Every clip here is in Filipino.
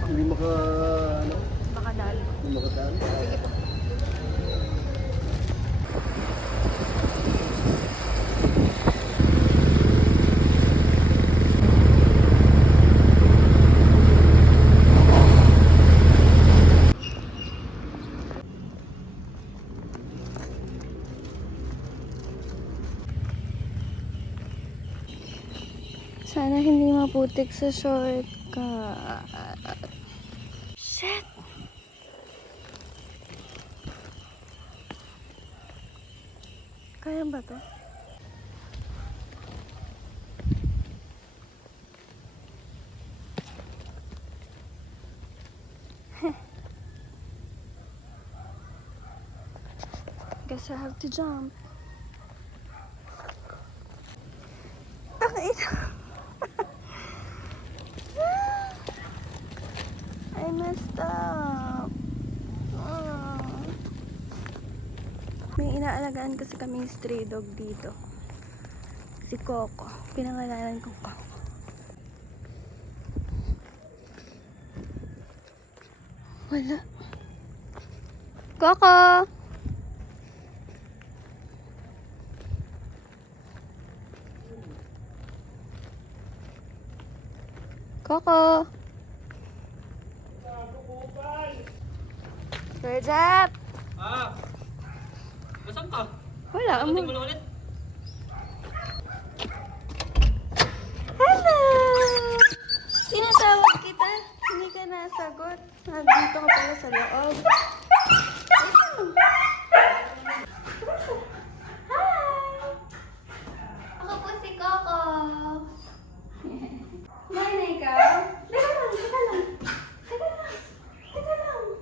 po. Hindi maka, ano? Makadali. Hindi makadali. Sige po. Sana hindi maputik sa shortcut. Shit! Kaya ba to? Guess I have to jump. I messed up. May inaalagaan kasi kaming stray dog dito. Si Coco. Pinangalanan kong Coco. Wala. Coco! Coco! Kuya Jep! Masang ka? Wala. Tingin mo na ulit. Hello! Tinatawag kita. Hindi ka nasagot. Nandito ka pala sa loob. Hi! Ako po si Coco. May na ikaw? Teka lang, teka lang. Teka lang. Teka lang.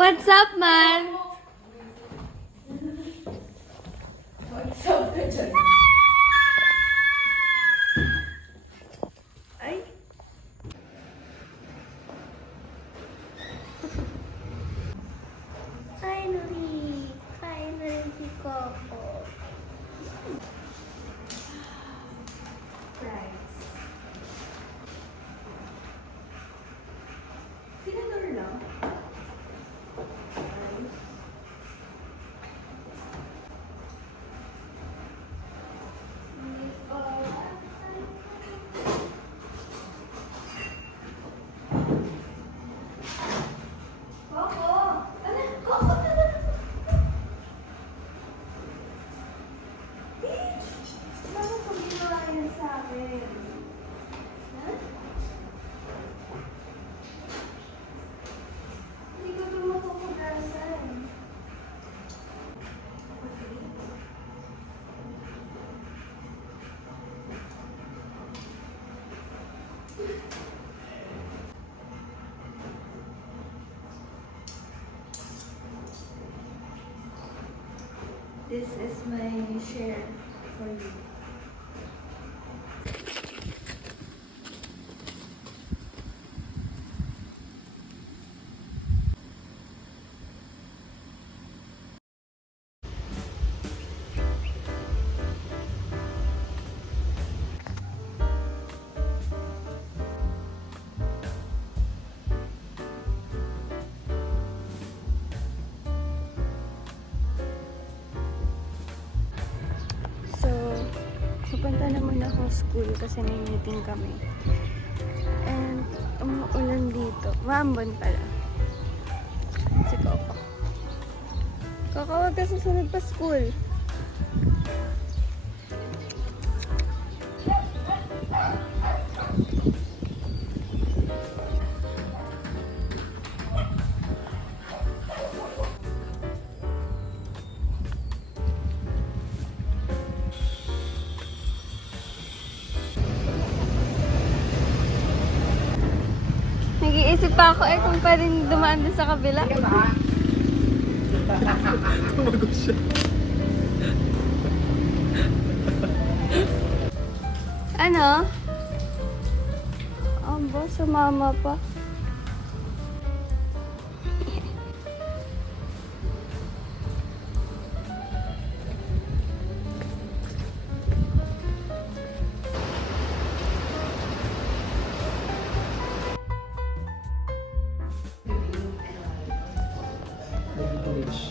What's up, man? What's up, dyan? Ay. Finally si Coco. Fries. Pinador lang. This is my share for you. Pupunta naman ako school kasi may meeting kami. And umuulan dito. Maambon pala. Si Coco. Coco, wag ka susunod pa school. Nag-iisip pa ako kung pwedeng dumaan din sa kabila. Tumagot siya. Ano? Aba, sumama pa.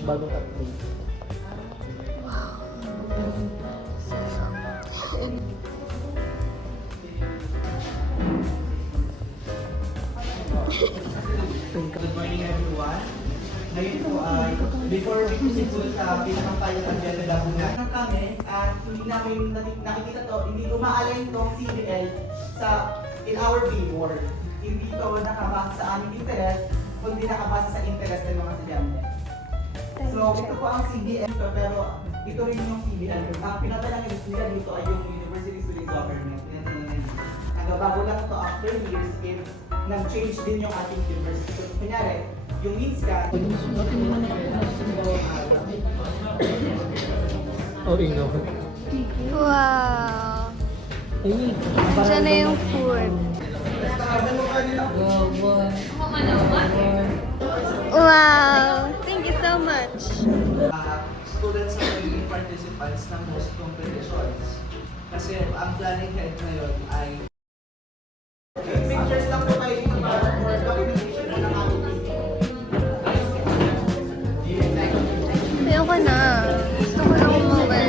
Bagong update. Good morning everyone. Ngayon po ay before we proceed po sa pinakapayat agenda na po natin kami at hindi namin nakikita to, hindi umaalay tong CBL in our billboard. Hindi to nakabasa sa aming interest, kundi nakabasa sa interest ng mga estudyante. So ito po ang CBL pero ito rin yung CBL. Ang pinatalang nila dito ay yung University Student Government. Nagbabago lang ito after years if nag-change din yung ating university. So, kunyari, yung MINSCA, Oh, ingaw. Wow! Diyan na yung food. Wow! Thank you so much. Students na magiging participants ng most competitions. Kasi ang planning head ngayon ay pictures lang po tayo dito para for documentation na ng ating meeting. Ayoko na. Gusto ko lang umuwi.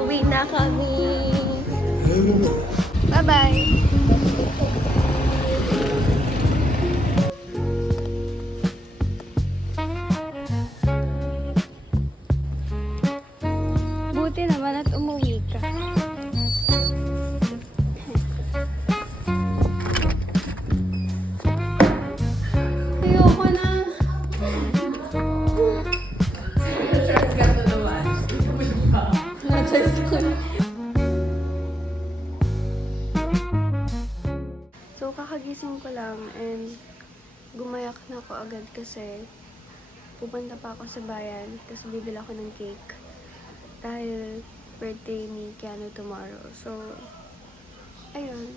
Uwi na kami. Bye-bye. Buti naman at umuwi ka. Ayoko na. So, kakagising ko lang and gumayak na ako agad kasi pupunta pa ako sa bayan kasi bibili ako ng cake dahil birthday ni Keanu tomorrow. So, ayun.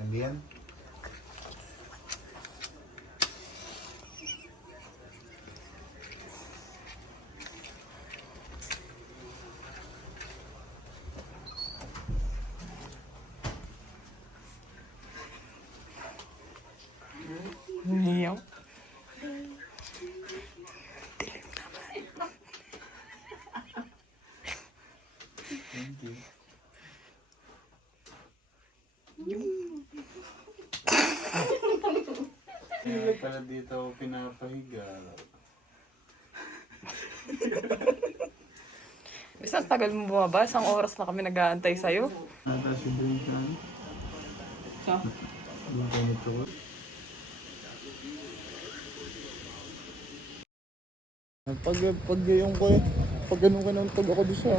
Hindi yan. Niyaw. Thank you. Kaya pala dito ako pinapahiga. Isang tagal mo bumaba, isang oras na kami nag-aantay sa'yo. Nata si Brinkan. So? Brinkan mo ito. Pag yung ko eh, pag ganun ka ng tag ako doon sa.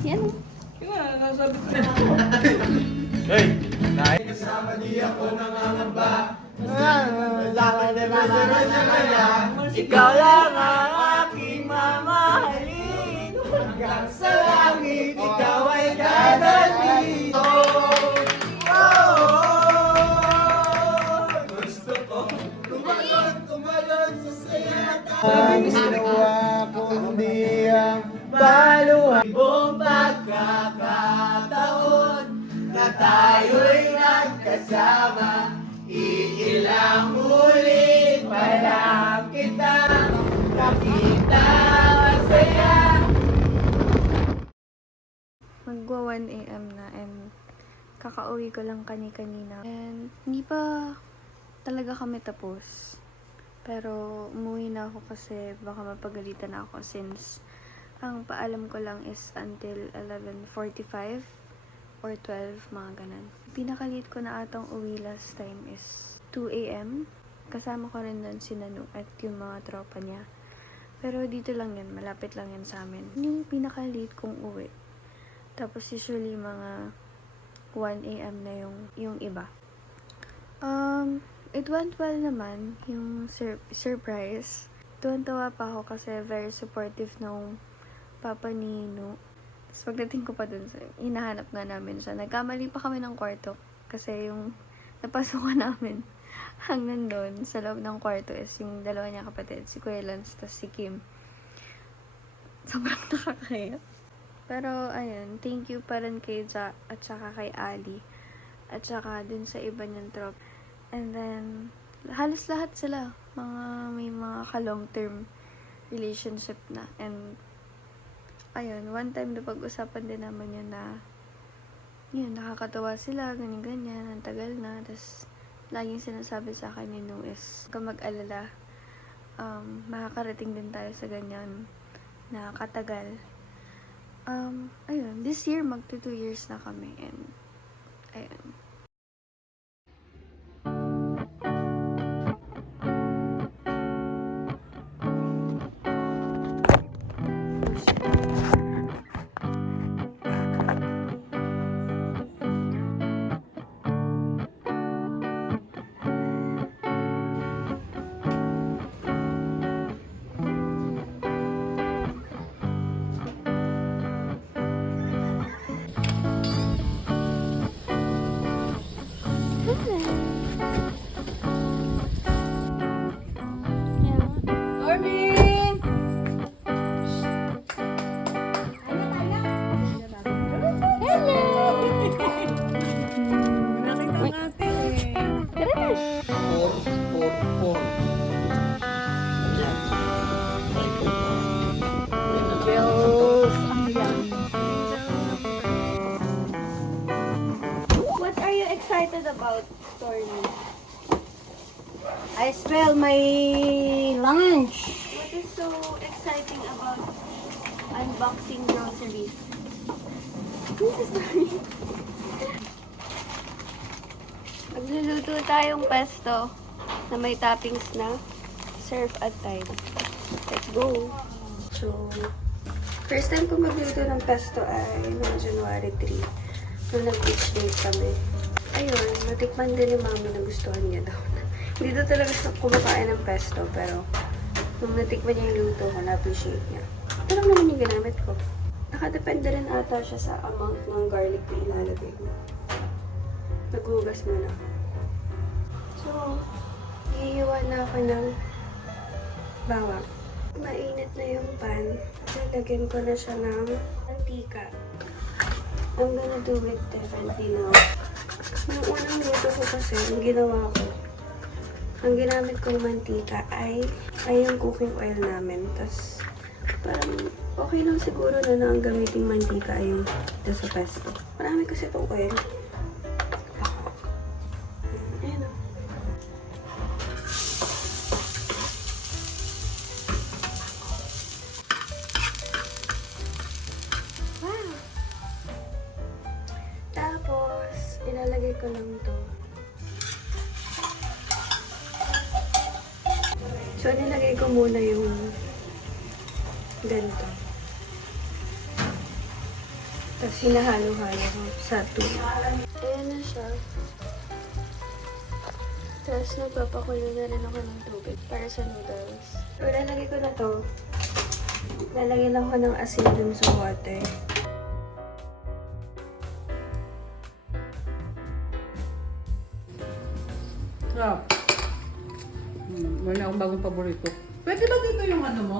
Yan. Ikaw lang ang aking mamahalin. Hanggang sa langit, ikaw ay dadalhin. Gusto ko tumalon sa saya. Ang ginawa kundi ang baluhan. Ibong pagkakataon na tayo'y nagkasama. Iilang ulit pa lang kita nakita masaya. Magwa 1 AM na and kakauwi ko lang kani-kanina. And hindi pa talaga kami tapos. Pero umuwi na ako kasi baka mapagalitan ako since ang paalam ko lang is until 11:45 or 12, mga ganun. Pinakalit ko na atang uwi last time is 2 AM. Kasama ko rin doon si Nanu at yung mga tropa niya. Pero dito lang yan, malapit lang yan sa amin. Yung pinakalit kong uwi. Tapos usually mga 1 AM na yung iba. It went well naman, yung surprise. Tuwan-tawa pa ako kasi very supportive nung papa ni Nu. Tapos pagdating ko pa dun, hinahanap nga namin siya. Nagkamali pa kami ng kwarto kasi yung napasukan namin hanggang doon sa loob ng kwarto is yung dalawa niya kapatid, si Kuya Lance, tapos si Kim. Sobrang nakakaya. Pero ayun, thank you pa rin kay Ja at saka kay Ali at saka dun sa iba niyang trop. And then halos lahat sila may mga ka-long term relationship na. And ayun, one time na pag-usapan din naman yun na yun, nakakatawa sila, ganyan-ganyan, ang tagal na. Tapos laging sinasabi sa akin ni Nu is huwag mag-alala, makakarating din tayo sa ganyan na katagal. Ayun, this year magto 2 years na kami and ayun. What are you excited about, Stormy? I smell my lunch. What is so exciting about unboxing groceries? Magluluto tayong pesto na may toppings na surf at tide. Let's go! So, first time ko magluto ng pesto ay noong January 3. Nung nag-beach date kami. Ayun, natikman din ni Mami na gustuhan niya daw. Hindi daw talaga siya kumakain ng pesto, pero nung natikman niya yung luto ko, na-appreciate niya. Ito lang naman yung ginamit ko. Nakadepende rin ata siya sa amount ng garlic na ilalagay mo. Naghugas mo na. So, hihiwa na ako ng bawang. Mainit na yung pan. Lalagyan ko na siya ng mantika. I'm gonna do it differently now. Nung unang luto ko kasi, yung ginawa ko, ang ginamit kong mantika ay yung cooking oil namin. Tapos, parang okay lang siguro na ang gamiting mantika ay yung ito sa pesto. Marami kasi itong oil. Ayan o. Wow! Tapos, ilalagay ko lang to. So, nilagay ko muna yung ganito. Tapos, hinahalo-halo ko sa tuna. Ayan na siya. Tapos, nagpapakulo na rin ako ng tubig para sa noodles. So, lalagay ko na to. Lalagyan ako ng asin dun sa water. Sarap. Wala akong bagong paborito. Pwede ba dito yung ano mo?